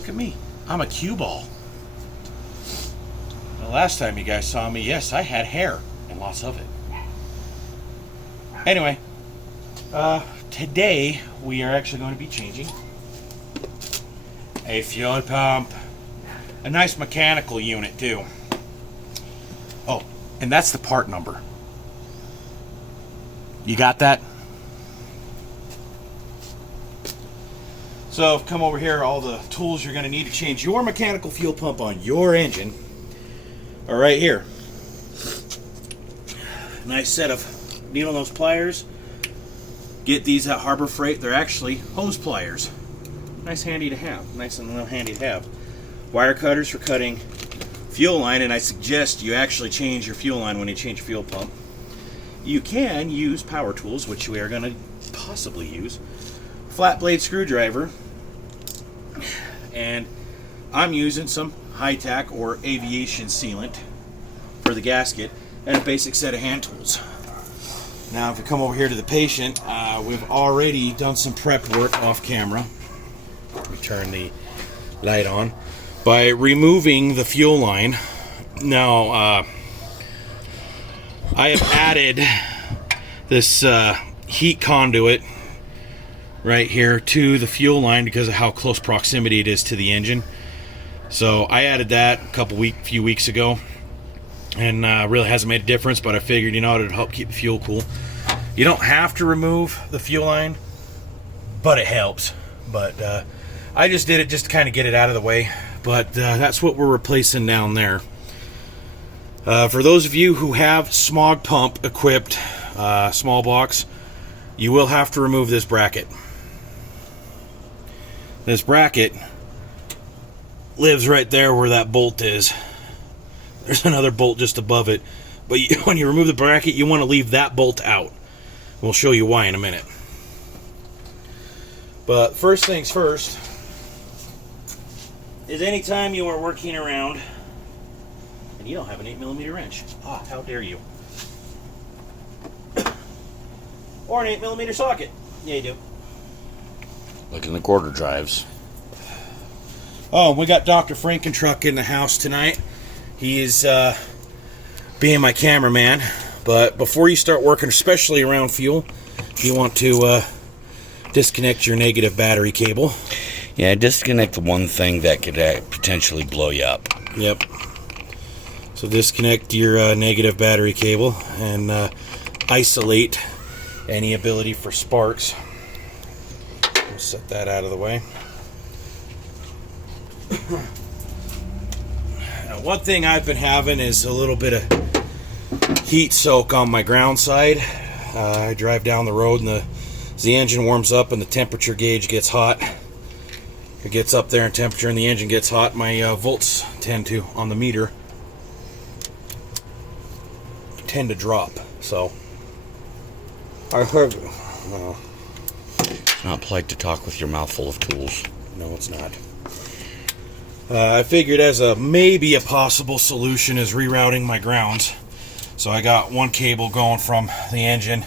Look at me. I'm a cue ball. The last time you guys saw me, yes, I had hair and lots of it. Anyway, today we are actually going to be changing a fuel pump. A nice mechanical unit too. Oh, and that's the part number. You got that? So come over here, all the tools you're going to need to change your mechanical fuel pump on your engine are right here. Nice set of needle nose pliers. Get these at Harbor Freight. They're actually hose pliers. Nice handy to have. Nice and handy to have. Wire cutters for cutting fuel line, and I suggest you actually change your fuel line when you change your fuel pump. You can use power tools, which we are going to possibly use. Flat blade screwdriver, and I'm using some high-tack or aviation sealant for the gasket, and a basic set of hand tools. Now if we come over here to the patient, we've already done some prep work off camera. Let me turn the light on. By removing the fuel line. Now I have added this heat conduit right here to the fuel line because of how close proximity it is to the engine. So I added that a few weeks ago, and really hasn't made a difference, but I figured, you know, it'd help keep the fuel cool. You don't have to remove the fuel line, but it helps. But I just did it just to kind of get it out of the way. But that's what we're replacing down there. For those of you who have smog pump equipped small blocks, you will have to remove this bracket. This bracket lives right there where that bolt is. There's another bolt just above it. But when you remove the bracket, you want to leave that bolt out. We'll show you why in a minute. But first things first is anytime you are working around and you don't have an 8mm wrench. Ah, how dare you. Or an 8mm socket. Yeah, you do. Look in the quarter drives. Oh, we got Dr. Frankentruck in the house tonight. He is being my cameraman. But before you start working, especially around fuel, you want to disconnect your negative battery cable. Yeah, disconnect the one thing that could potentially blow you up. Yep. So disconnect your negative battery cable and isolate any ability for sparks. We'll set that out of the way. Now, one thing I've been having is a little bit of heat soak on my ground side. I drive down the road and as the engine warms up and the temperature gauge gets hot, it gets up there in temperature and the engine gets hot, my volts tend to, on the meter, tend to drop. So I heard, no. It's not polite to talk with your mouth full of tools. No, it's not. I figured as maybe a possible solution is rerouting my grounds. So I got one cable going from the engine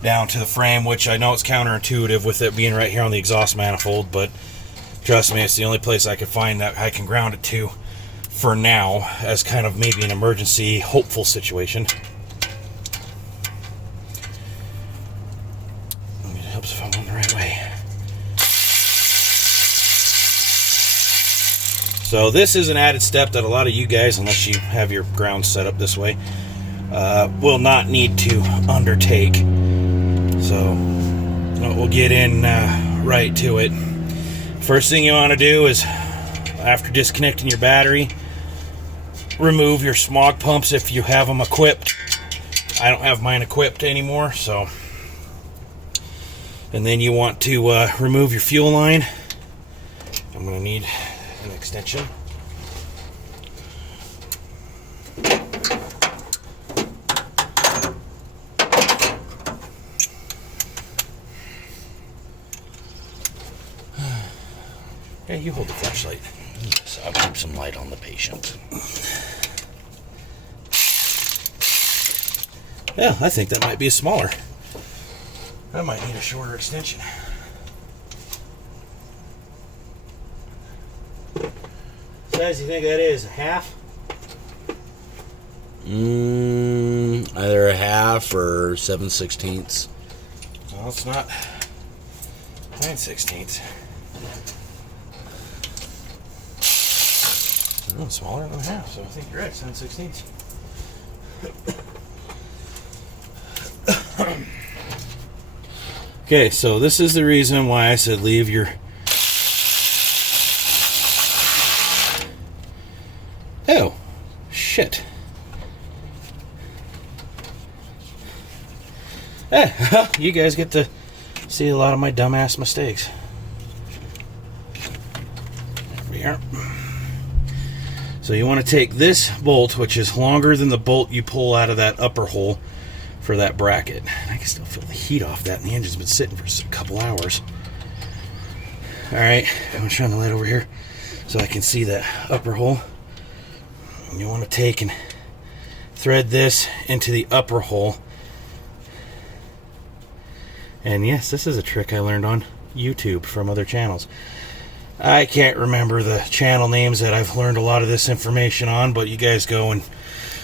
down to the frame, which I know it's counterintuitive with it being right here on the exhaust manifold, but trust me, it's the only place I could find that I can ground it to for now as kind of maybe an emergency, hopeful situation. It helps if I'm on the right way. So this is an added step that a lot of you guys, unless you have your ground set up this way, will not need to undertake. So we'll get in right to it. First thing you want to do is, after disconnecting your battery, remove your smog pumps if you have them equipped. I don't have mine equipped anymore, so. And then you want to remove your fuel line. I'm going to need an extension. Yeah, you hold the flashlight. Yes, I'll keep some light on the patient. Yeah, I think that might be a smaller. I might need a shorter extension. size do you think that is? A half? Either a half or 7/16. Well, it's not 9/16. Oh, smaller than a half, so I think you're right, 7/16. Okay, so this is the reason why I said leave your... Oh, shit. Eh, you guys get to see a lot of my dumbass mistakes. There we are. So you want to take this bolt, which is longer than the bolt you pull out of that upper hole for that bracket. I can still feel the heat off that, and the engine's been sitting for a couple hours. Alright, I'm going to shine the light over here so I can see that upper hole. And you want to take and thread this into the upper hole. And yes, this is a trick I learned on YouTube from other channels. I can't remember the channel names that I've learned a lot of this information on, but you guys go and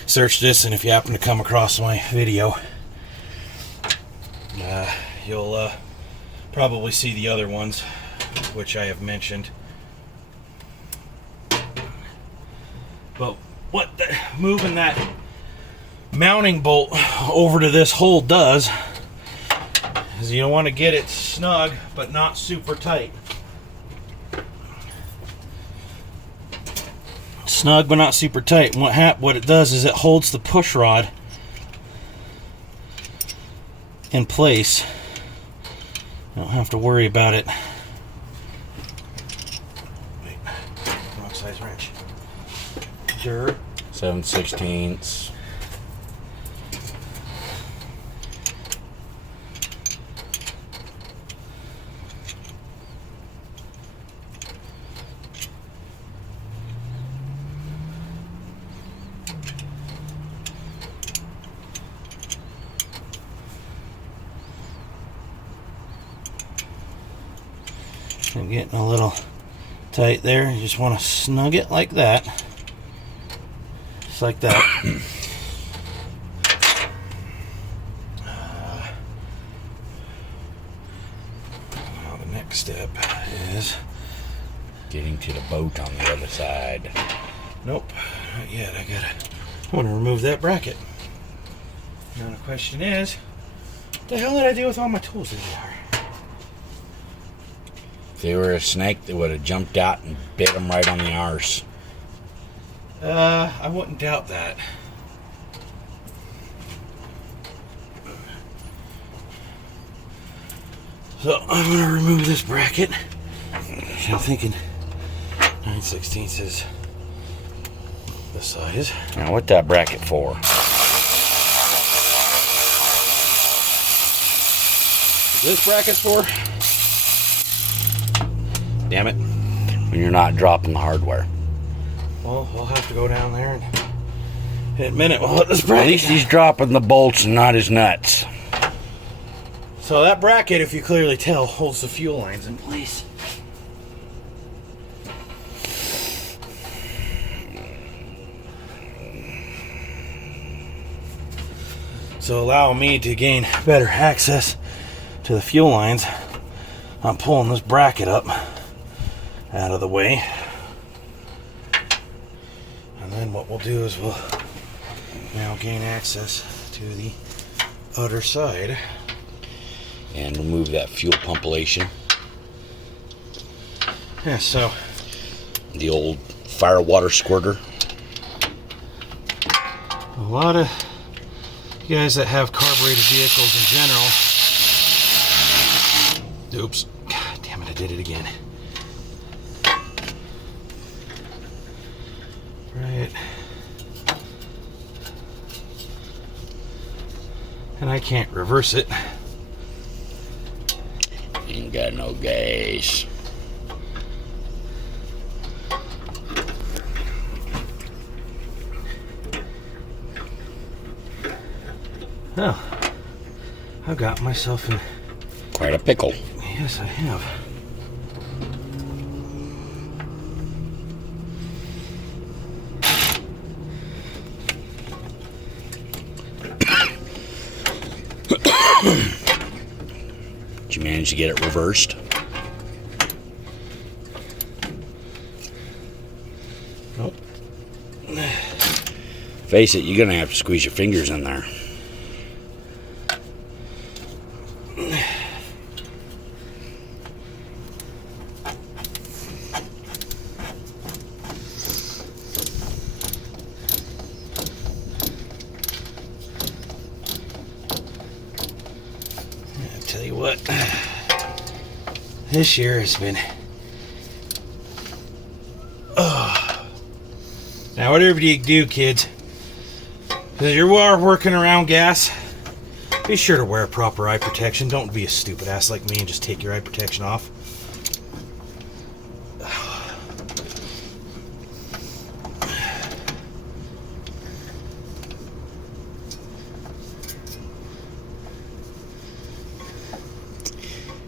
search this, and if you happen to come across my video, you'll probably see the other ones, which I have mentioned. But moving that mounting bolt over to this hole does is you want to get it snug, but not super tight. Snug but not super tight. And what it does is it holds the push rod in place. You don't have to worry about it. Wait, wrong size wrench. Sure. 7/16. I'm getting a little tight there. You just want to snug it like that. Just like that. Now the next step is Getting to the boat on the other side. nope, not yet. I want to remove that bracket. Now the question is, what the hell did I do with all my tools in there? If they were a snake, they would have jumped out and bit them right on the arse. I wouldn't doubt that. So I'm going to remove this bracket. I'm thinking 9/16 is the size. Now, what that bracket for? This bracket's for? Damn it. When you're not dropping the hardware. Well, we'll have to go down there and in a minute we'll let this bracket. At least he's dropping the bolts and not his nuts. So that bracket, if you clearly tell, holds the fuel lines in place. So allowing me to gain better access to the fuel lines, I'm pulling this bracket up out of the way. And then what we'll do is we'll now gain access to the other side. And remove that fuel pumpulation. Yeah, so The old fire water squirter. a lot of you guys that have carbureted vehicles in general. Oops. God damn it, I did it again. Right. And I can't reverse it. Ain't got no gas. Oh, I've got myself in. Quite a pickle. Yes, I have. manage to get it reversed? Nope. Face it, you're going to have to squeeze your fingers in there. I'll tell you what, this year has been... Now, whatever you do, kids, because you are working around gas, be sure to wear proper eye protection. Don't be a stupid ass like me and just take your eye protection off.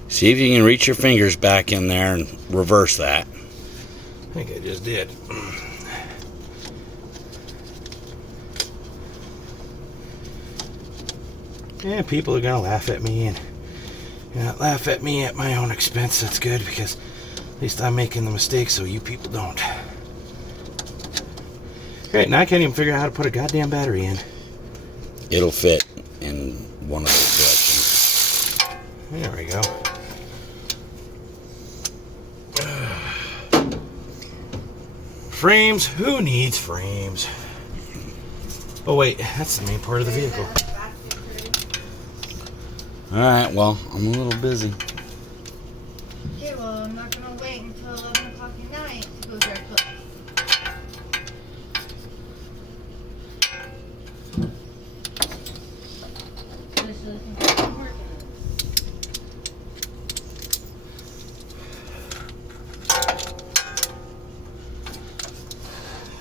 See if you can reach your fingers back in there and reverse that. I think I just did. Yeah, people are gonna laugh at me and laugh at me at my own expense. That's good, because at least I'm making the mistake so you people don't. Great, now I can't even figure out how to put a goddamn battery in. It'll fit in one of those directions. There we go. Frames? Who needs frames? Oh wait, that's the main part of the vehicle. Alright, well, I'm a little busy. Okay, well, I'm not gonna wait until 11 o'clock at night to go dry clothes. Just looking for some work.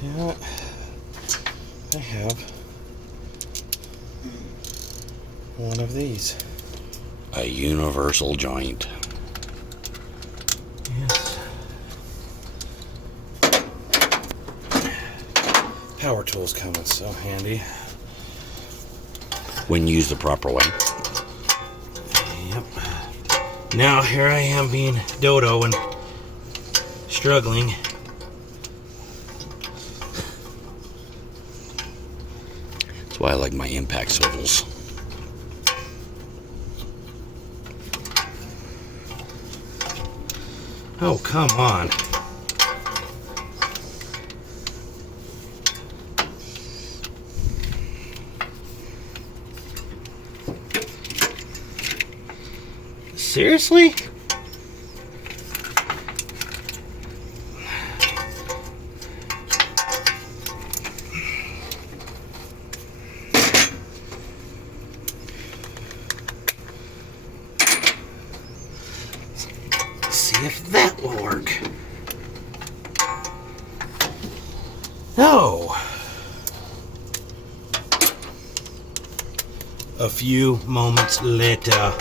You know what? I have one of these. A universal joint. Yes. Power tools come in so handy. When used the proper way. Yep. Now here I am being dodo and struggling. That's why I like my impact swivels. Oh, come on. Seriously? See if that will work. No. A few moments later.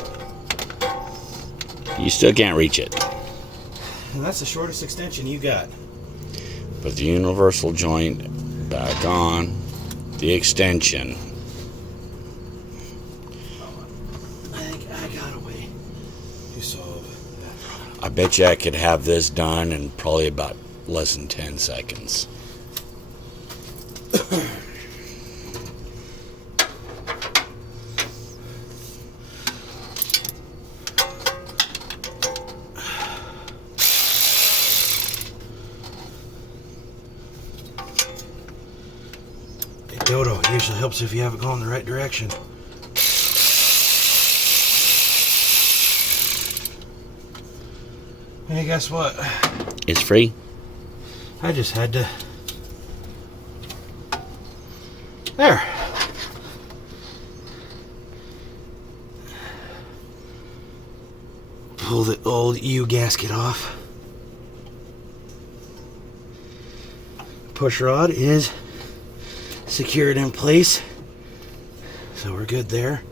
You still can't reach it. And that's the shortest extension you got. Put the universal joint back on the extension. I think I got a way to solve that problem. I bet you I could have this done in probably about less than 10 seconds. Dodo, it usually helps if you have it going the right direction. Hey, guess what? It's free. I just had to... There. Pull the old U gasket off. Push rod is secured in place, so we're good there.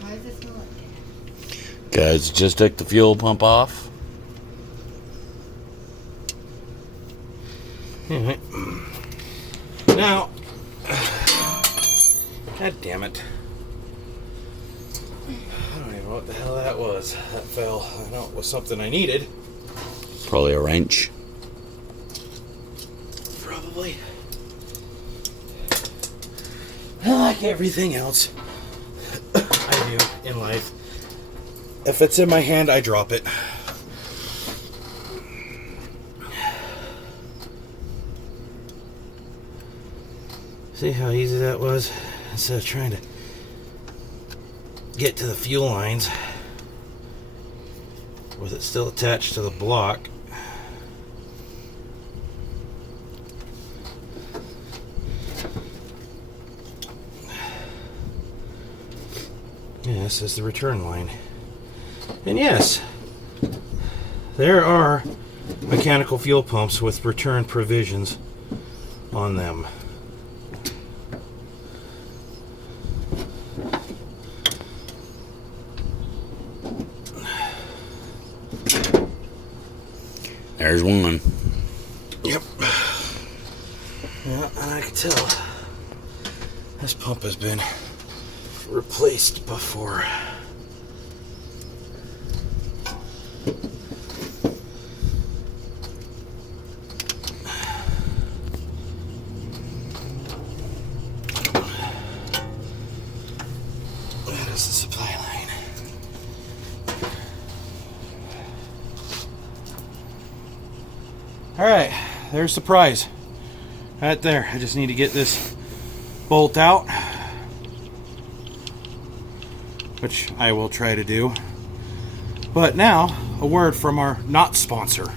Why does it smell like gas? Because just took the fuel pump off. Alright. Now, what the hell that was. That fell. I know it was something I needed. Probably a wrench. Probably. Like everything else I do in life, if it's in my hand, I drop it. See how easy that was? Instead of trying to get to the fuel lines with it still attached to the block. Yeah, this is the return line. And yes, there are mechanical fuel pumps with return provisions on them. There's one. Yep. Yeah, and I can tell this pump has been replaced before. That is the supply line. Alright, there's the prize. Right there. I just need to get this bolt out, which I will try to do. But now, a word from our not sponsor.